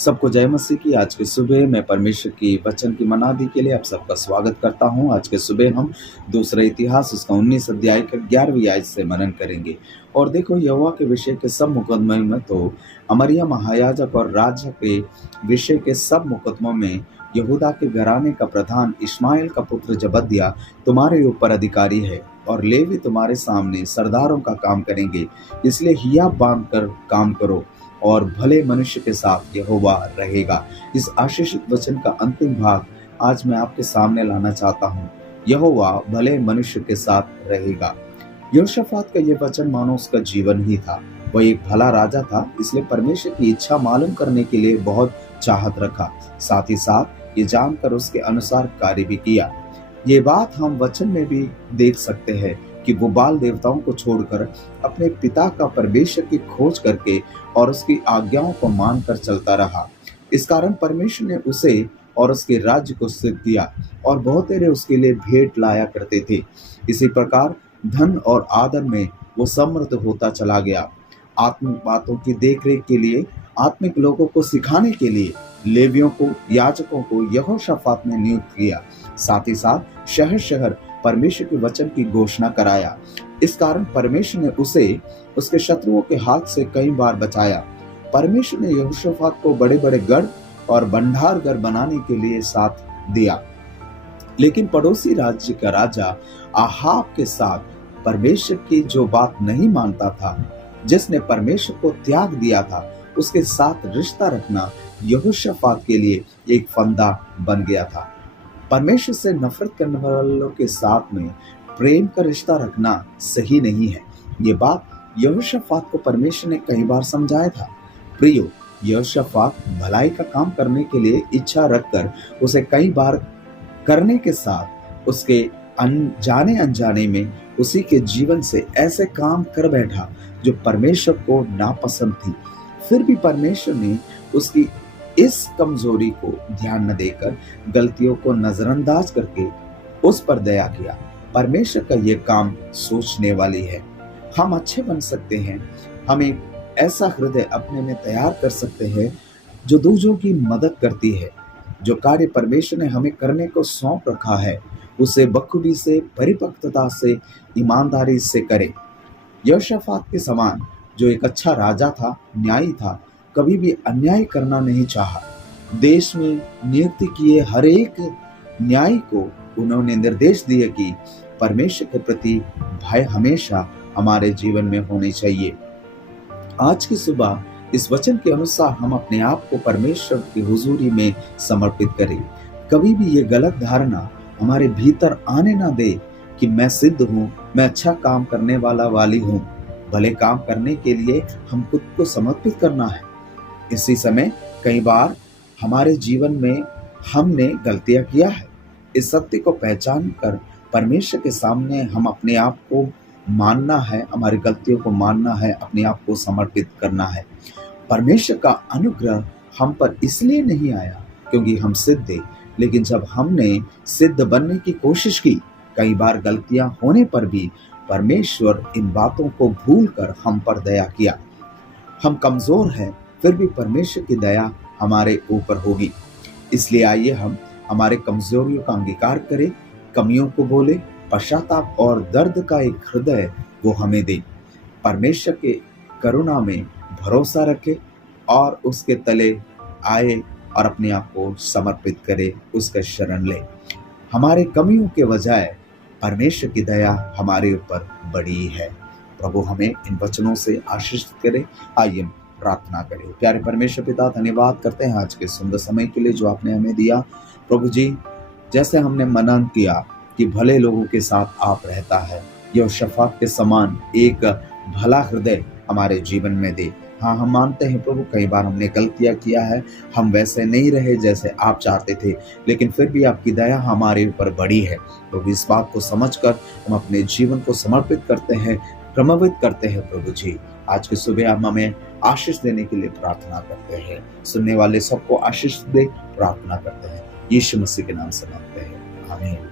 सबको जय मसीह की। आज के सुबह मैं परमेश्वर की वचन की मनादी के लिए आप सबका स्वागत करता हूं। आज के सुबह हम दूसरा इतिहास उसका 19 अध्याय का 11वीं आयत से मनन करेंगे। और देखो, यहोवा के विषय के सब मुकदमे में तो अमरिया महायाजक और राजा के विषय के सब मुकदमों में यहूदा के घराने का प्रधान इश्माएल का पुत्र जबद्याह तुम्हारे ऊपर अधिकारी है, और लेवी तुम्हारे सामने सरदारों का काम करेंगे। इसलिए हियाव बांध कर काम करो, और भले मनुष्य के साथ यहोवा रहेगा। इस आशीषित वचन का अंतिम भाग आज मैं आपके सामने लाना चाहता हूँ। यहोवा भले मनुष्य के साथ रहेगा। यहोशाफात का यह वचन मानो उसका जीवन ही था। वह एक भला राजा था, इसलिए परमेश्वर की इच्छा मालूम करने के लिए बहुत चाहत रखा। साथ ही साथ ये जानकर उसके अनुसार कार्य भी किया। ये बात हम वचन में भी देख सकते हैं कि वो बाल देवताओं को छोड़कर अपने पिता का परमेश्वर की खोज करके और उसकी आज्ञाओं को मानकर चलता रहा। इस कारण परमेश्वर ने उसे और उसके राज्य को सिद्ध किया, और बहुतेरे उसके लिए भेंट लाया करते थे। इसी प्रकार धन और आदर में वो समृद्ध होता चला गया। आत्मिक बातों की देखरेख के लिए, आत्मिक लोगों को सिखाने के लिए लेवियों को, याजकों को यहोशाफात ने नियुक्त किया। साथ ही साथ शहर शहर परमेश्वर के वचन की घोषणा कराया। इस कारण परमेश्वर ने उसे उसके शत्रुओं के हाथ से कई बार बचाया। परमेश्वर ने यहोशाफात को बड़े बड़े गढ़ और भंडारघर बनाने के लिए साथ दिया। लेकिन पड़ोसी राज्य का राजा आहाब के साथ परमेश्वर की जो बात नहीं मानता था, जिसने परमेश्वर को त्याग दिया था, उसके साथ रिश्ता रखना यहोशाफात के लिए एक फंदा बन गया था। परमेश्वर से नफरत करने वालों के साथ में प्रेम का रिश्ता रखना सही नहीं है। ये बात यहोशाफात को परमेश्वर ने कई बार समझाया था। प्रियो, यहोशाफात भलाई का काम करने के लिए इच्छा रखकर उसे कई बार करने के साथ उसके जाने अनजाने में उसी के जीवन से ऐसे काम कर बैठा जो परमेश्वर को नापसंद थी। फिर भी परमेश्वर ने उसकी इस कमजोरी को ध्यान न देकर गलतियों को नजरअंदाज करके उस पर दया किया। परमेश्वर का यह काम सोचने वाली है। हम अच्छे बन सकते हैं। हम एक ऐसा हृदय अपने में तैयार कर सकते हैं जो दूसरों की मदद करती है। जो कार्य परमेश्वर ने हमें करने को सौंप रखा है, उसे बखूबी से, परिपक्वता से, ईमानदारी से करें। यहोशाफात के समान जो एक अच्छा राजा था, न्यायी था, कभी भी अन्याय करना नहीं चाहा। देश में नियुक्त किए हर एक न्यायी को उन्होंने निर्देश दिए कि परमेश्वर के प्रति भय हमेशा हमारे जीवन में होनी चाहिए। आज की सुबह इस वचन के अनुसार हम अपने आप को परमेश्वर की हुजूरी में समर्पित करें। कभी भी ये गलत धारणा हमारे भीतर आने ना दे कि मैं सिद्ध हूँ, मैं अच्छा काम करने वाली हूँ। भले काम करने के लिए हम खुद को समर्पित करना है। इसी समय कई बार हमारे जीवन में हमने गलतियां किया है। इस सत्य को पहचान कर परमेश्वर के सामने हम अपने आप को मानना है, हमारी गलतियों को मानना है, अपने आप को समर्पित करना है। परमेश्वर का अनुग्रह हम पर इसलिए नहीं आया क्योंकि हम सिद्ध थे, लेकिन जब हमने सिद्ध बनने की कोशिश की, कई बार गलतियां होने पर भी परमेश्वर इन बातों को भूलकर हम पर दया किया। हम कमजोर हैं, फिर भी परमेश्वर की दया हमारे ऊपर होगी। इसलिए आइए हम हमारे कमजोरियों का अंगीकार करें, कमियों को बोले, पश्चाताप और दर्द का एक हृदय वो हमें दे। परमेश्वर के करुणा में भरोसा रखे और उसके तले आए और अपने आप को समर्पित करे, उसका शरण ले। हमारे कमियों के बजाय परमेश्वर की दया हमारे ऊपर बड़ी है। प्रभु हमें इन वचनों से आशीष करे। आइए प्रार्थना करें। प्यारे परमेश्वर पिता, धन्यवाद करते हैं आज के सुंदर समय के लिए जो आपने हमें दिया। प्रभु जी, जैसे हमने मनन किया कि भले लोगों के साथ आप रहता है, यहोशाफात के समान एक भला हृदय हमारे जीवन में दे। हाँ, हम मानते हैं प्रभु, कई बार हमने गलतियां किया है, हम वैसे नहीं रहे जैसे आप चाहते थे, लेकिन फिर भी आपकी दया हमारे ऊपर बड़ी है। प्रभु, इस बात को समझकर हम अपने जीवन को समर्पित करते हैं, क्रमवित करते हैं। प्रभु जी, आज की सुबह हम हमें आशीष देने के लिए प्रार्थना करते हैं। सुनने वाले सबको आशीष दे, प्रार्थना करते हैं। यीशु मसीह के नाम से मांगते हैं, आमीन।